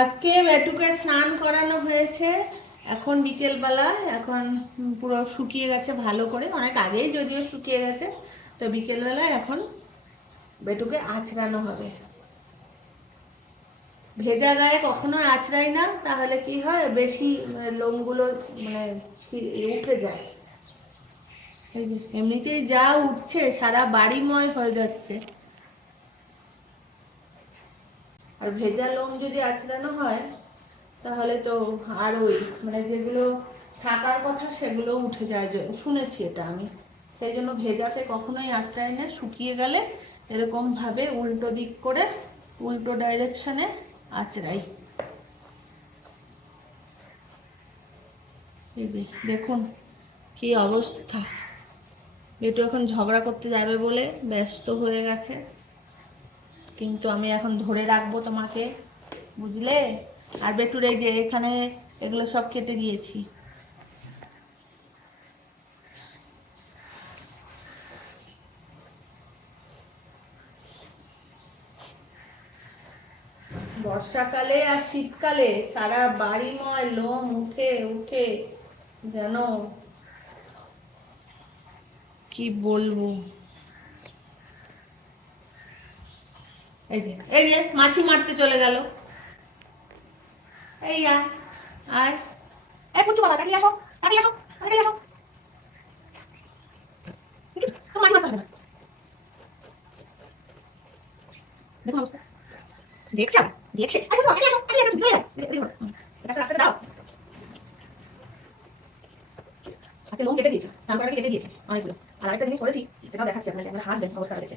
আজকে বেটুকে স্নান করানো হয়েছে। এখন বিকেলবেলা, এখন পুরো শুকিয়ে গেছে ভালো করে। অনেক আগেই যদিও শুকিয়ে গেছে, তো বিকেলবেলা এখন বেটুকে আঁচড়ানো হবে। ভেজা গায়ে কখনো আঁচড়াই না, তাহলে কি হয়? বেশি মানে লোমগুলো মানে উঠে যায়। এই যে, এমনিতেই যা উঠছে, সারা বাড়িময় হয়ে যাচ্ছে। আর ভেজা লোম যদি আঁচড়ানো হয়, তাহলে তো আর ওই মানে যেগুলো থাকার কথা সেগুলো উঠে যায় শুনেছি এটা আমি। সেই জন্য ভেজাতে কখনোই আঁচড়াই না, শুকিয়ে গেলে এরকম ভাবে উল্টো দিক করে উল্টো ডাইরেকশনে আঁচড়াই। এই যে, দেখুন কি অবস্থা। বেটু এখন ঝগড়া করতে যাবে বলে ব্যস্ত হয়ে গেছে। কিন্তু আমি এখন ধরে রাখব তোমাকে, বুঝলে? আর বেটুর এই যে এখানে এগুলো সব কেটে দিয়েছি। বর্ষাকালে আর শীতকালে সারা বাড়িময় লোম উঠে উঠে যেন কি বলব? এই যে এই যে, মাছি মারতে চলে গেল। এই আয় পুচু বাবা, তাড়াতাড়ি আসো তাড়াতাড়ি আসো। অবস্থা। দেখছ? দেখছে। দাও। হাতে কেটে দিয়েছে স্নান আগে কেটে দিয়েছে অনেকগুলো। আর আরেকটা জিনিস করেছি, সেটাও দেখাচ্ছি আপনাকে আপনারা হাসবেন অবস্থাটা দেখে।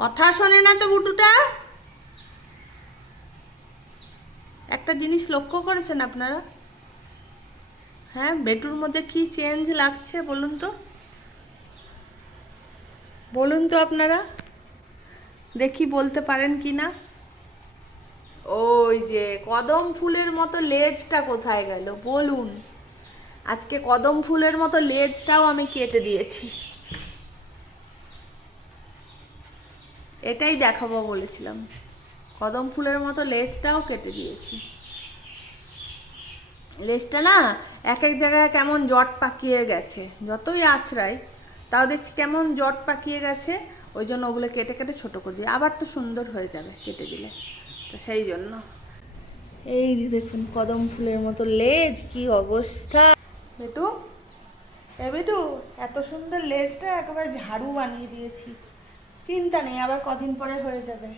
কথা শোনে না তো বুটুটা। একটা জিনিস লক্ষ্য করেছেন আপনারা? হ্যাঁ বেটুর মধ্যে কি চেঞ্জ লাগছে বলুন তো? বলুন তো আপনারা। দেখি বলতে পারেন কি না? ওই যে কদম ফুলের মতো লেজটা কোথায় গেল? বলুন। আজকে কদম ফুলের মতো লেজটাও আমি কেটে দিয়েছি। এটাই দেখাবো বলেছিলাম। কদম ফুলের মতো লেজটাও কেটে দিয়েছি। লেজটা না এক এক জায়গায় কেমন জট পাকিয়ে গেছে। যতই আছড়াই, তাও দেখছি কেমন জট পাকিয়ে গেছে, ওই জন্য ওগুলো কেটে কেটে ছোট করে দিই। আবার তো সুন্দর হয়ে যাবে কেটে দিলে। তো সেই জন্য। এই যে দেখুন, কদম ফুলের মতো লেজ, কি অবস্থা। বেটু, এ বেটু, এত সুন্দর লেজটা একেবারে ঝাড়ু বানিয়ে দিয়েছি। চিন্তা নেই আবার কদিন পরে হয়ে যাবে।